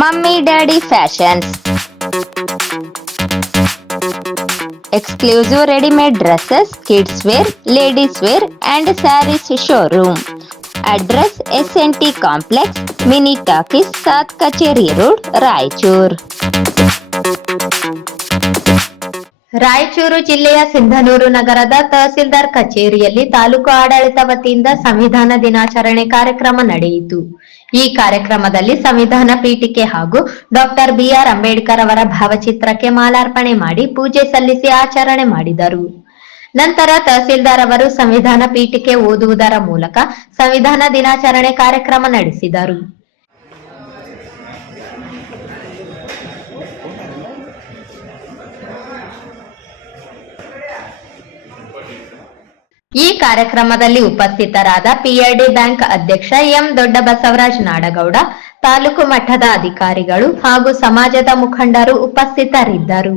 Mummy Daddy Fashions. Exclusive ready-made dresses, kids wear, ladies wear and sarees showroom. Address SNT Complex, Mini Talkies, South Kacheri Road, Raichur. Raichur ಜಿಲ್ಲೆಯ ಸಿಂಧನೂರು ನಗರದ ತಹಸೀಲ್ದಾರ್ ಕಚೇರಿಯಲ್ಲಿ ತಾಲೂಕು ಆಡಳಿತ ವತಿಯಿಂದ ಸಂವಿಧಾನ ದಿನಾಚರಣೆ ಕಾರ್ಯಕ್ರಮ ನಡೆಯಿತು. ಈ ಕಾರ್ಯಕ್ರಮದಲ್ಲಿ ಸಂವಿಧಾನ ಪೀಠಿಕೆ ಹಾಗೂ ಡಾಕ್ಟರ್ ಬಿಆರ್ ಅಂಬೇಡ್ಕರ್ ಅವರ ಭಾವಚಿತ್ರಕ್ಕೆ ಮಾಲಾರ್ಪಣೆ ಮಾಡಿ ಪೂಜೆ ಸಲ್ಲಿಸಿ ಆಚರಣೆ ಮಾಡಿದರು. ನಂತರ ತಹಸೀಲ್ದಾರ್ ಅವರು ಸಂವಿಧಾನ ಪೀಠಿಕೆ ಓದುವುದರ ಮೂಲಕ ಸಂವಿಧಾನ ದಿನಾಚರಣೆ ಕಾರ್ಯಕ್ರಮ ನಡೆಸಿದರು. ಈ ಕಾರ್ಯಕ್ರಮದಲ್ಲಿ ಉಪಸ್ಥಿತರಾದ ಪಿಆರ್ಡಿ ಬ್ಯಾಂಕ್ ಅಧ್ಯಕ್ಷ ಎಂ ದೊಡ್ಡಬಸವರಾಜ್ ನಾಡಗೌಡ, ತಾಲೂಕು ಮಟ್ಟದ ಅಧಿಕಾರಿಗಳು ಹಾಗೂ ಸಮಾಜದ ಮುಖಂಡರು ಉಪಸ್ಥಿತರಿದ್ದರು.